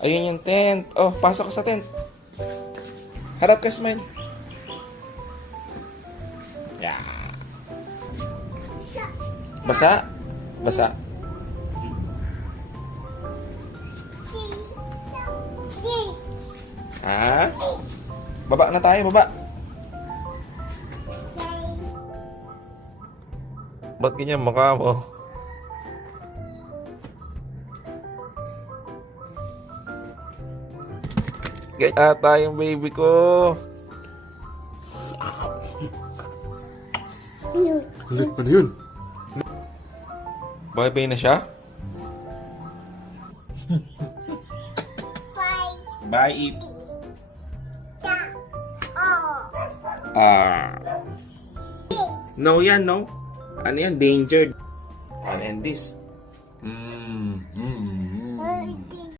Ayun yung tent. Oh, pasok ka sa tent. Harap ka, smile. Yeah. Basa? Basa? Ha? Baba na tayo, baba. Ba't ganyan mukha mo? Kaya ata yung baby ko. Ano yun? Bye-bye na siya? Bye, Ip. No yan, no? Ano yan? Danger. And this.